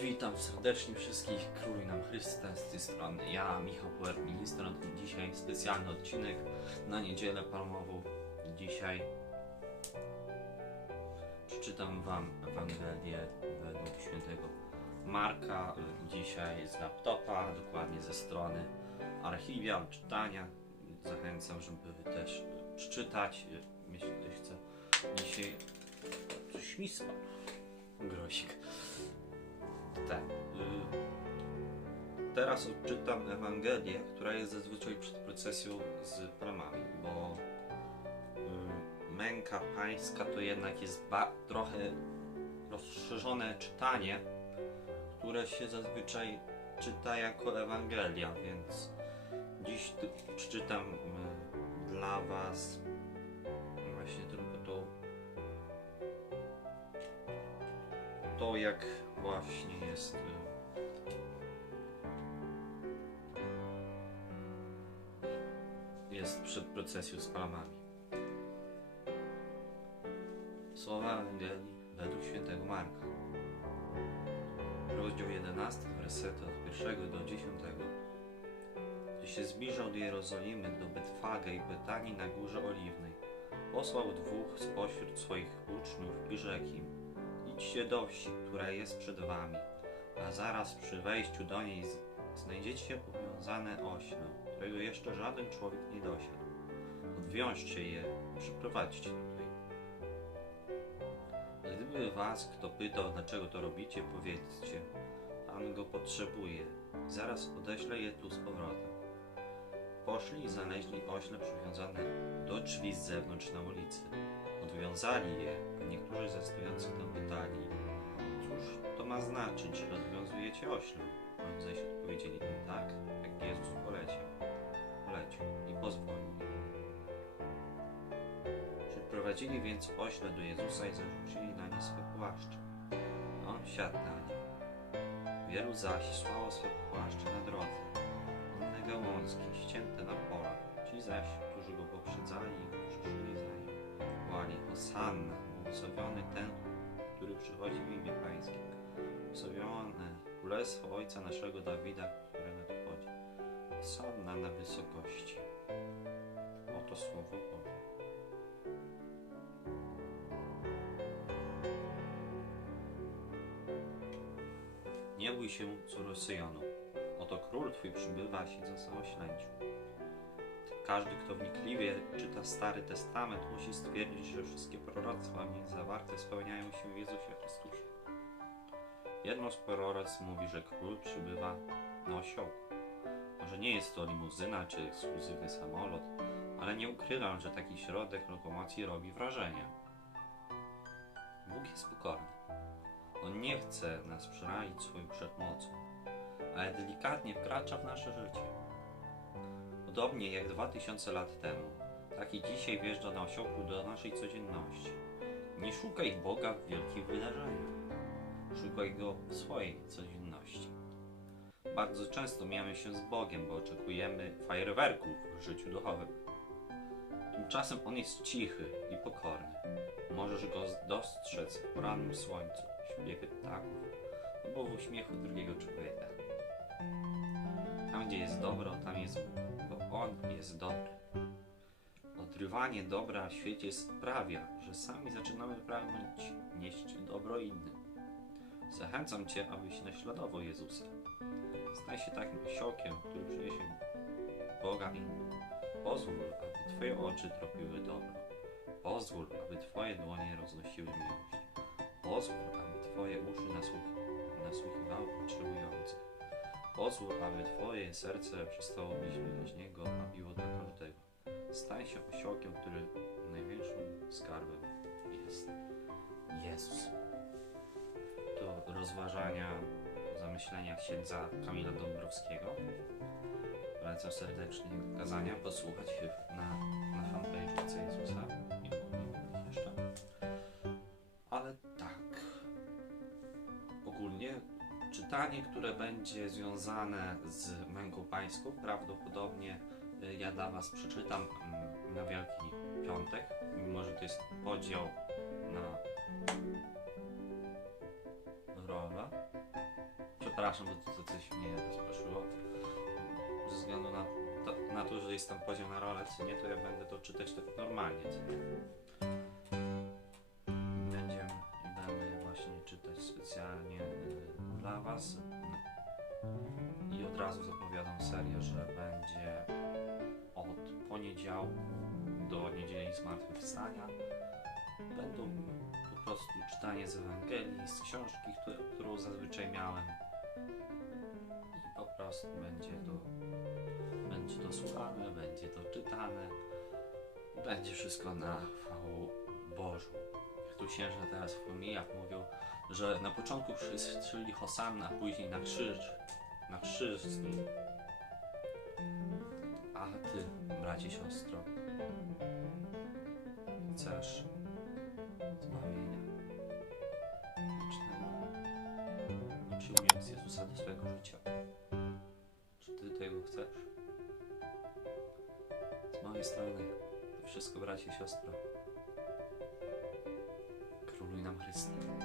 Witam serdecznie wszystkich, króluj nam Chryste z tej strony. Ja, Michał Puer, minister. Dzisiaj specjalny odcinek na niedzielę palmową. Dzisiaj przeczytam Wam Ewangelię według świętego Marka. Dzisiaj z laptopa, dokładnie ze strony archiwia, czytania. Zachęcam, żeby też przeczytać, jeśli ktoś chce. Dzisiaj coś mi spadł. Grosik. Tak. y, Teraz odczytam Ewangelię, która jest zazwyczaj przed procesją z palmami, bo y, męka pańska to jednak jest trochę rozszerzone czytanie, które się zazwyczaj czyta jako Ewangelia, więc dziś przeczytam y, dla Was to jak właśnie jest y, jest przed procesją z palmami. Słowa Ewangelii według świętego Marka. Rozdział 11, wersety od 1 do 10. Gdy się zbliżał do Jerozolimy, do Betfage i Betanii na Górze Oliwnej, posłał dwóch spośród swoich uczniów i rzekł im Idźcie do wsi, która jest przed wami, a zaraz przy wejściu do niej znajdziecie powiązane ośle, którego jeszcze żaden człowiek nie dosiadł. Odwiążcie je przyprowadźcie tutaj. Gdyby was kto pytał, dlaczego to robicie, powiedzcie, Pan go potrzebuje zaraz odeślę je tu z powrotem. Poszli i znaleźli ośle przywiązane do drzwi z zewnątrz na ulicy. Odwiązali je, a niektórzy ze stojących pytali, cóż to ma znaczyć, że odwiązujecie ośle? Oni zaś odpowiedzieli im tak, jak Jezus poleciał. Polecił i pozwolił. Przyprowadzili więc ośle do Jezusa i zarzucili na nie swe płaszcze. On siadł na nie. Wielu zaś słało swe płaszcze na drodze. Inne gałązki, ścięte na polach. Ci zaś, którzy go poprzedzali. Wołali Hosanna, błogosławiony ten, który przychodzi w imię Pańskie. Błogosławione Królestwo Ojca naszego Dawida, które nadchodzi. Hosanna na wysokości. Oto Słowo Boże. Nie bój się, córo Syjonu. Oto król twój przybywa, siedząc na oślęciu. Każdy, kto wnikliwie czyta Stary Testament, musi stwierdzić, że wszystkie proroctwa w nich zawarte spełniają się w Jezusie Chrystusie. Jedno z proroctw mówi, że król przybywa na osiołku. Może nie jest to limuzyna czy ekskluzywny samolot, ale nie ukrywam, że taki środek lokomocji robi wrażenie. Bóg jest pokorny. On nie chce nas przerazić swoją wszechmocą, ale delikatnie wkracza w nasze życie. Podobnie jak 2000 lat temu, tak i dzisiaj wjeżdża na osiołku do naszej codzienności. Nie szukaj Boga w wielkich wydarzeniach. Szukaj Go w swojej codzienności. Bardzo często mijamy się z Bogiem, bo oczekujemy fajerwerków w życiu duchowym. Tymczasem On jest cichy i pokorny. Możesz Go dostrzec w porannym słońcu, w śpiewie ptaków albo w uśmiechu drugiego człowieka. Tam, gdzie jest dobro, tam jest Bóg, bo On jest dobry. Odrywanie dobra w świecie sprawia, że sami zaczynamy pragnąć nieść dobro innym. Zachęcam Cię, abyś naśladował Jezusa. Staj się takim osiołkiem, który przyniesie Boga innym. Pozwól, aby Twoje oczy tropiły dobro. Pozwól, aby Twoje dłonie roznosiły miłość. Pozwól, aby Twoje uszy nasłuch- nasłuchiwały. Aby Twoje serce przestało bić bliźniego, a biło dla każdego. Stań się osiołkiem, który największym skarbem jest Jezus. To rozważania, zamyślenia księdza Kamila Dąbrowskiego. Polecam serdecznie kazania posłuchać na, czytanie, które będzie związane z męką pańską, prawdopodobnie y, ja dla Was przeczytam mm, na Wielki Piątek, mimo że to jest podział na rolę. Przepraszam, bo to coś mnie rozproszyło. Ze względu na to, na to, że jest tam podział na rolę, co nie, to ja będę to czytać tak normalnie, co nie. Dla Was. I od razu zapowiadam serię, że będzie od poniedziałku do niedzieli zmartwychwstania. Będą po prostu czytanie z Ewangelii, z książki, które, którą zazwyczaj miałem. I po prostu będzie to, będzie to słuchane, będzie to czytane. Będzie wszystko na chwałę Bożą. Jak tu księża teraz w homiliach mówią, że na początku krzyczeli Hosanna, później na krzyż, na krzyż z nim. A ty, bracie, siostro, chcesz zbawienia wiecznego? I przyjmując Jezusa do swojego życia. Czy ty tego chcesz? Z mojej strony to wszystko, bracie, siostro. Króluj nam Chryste.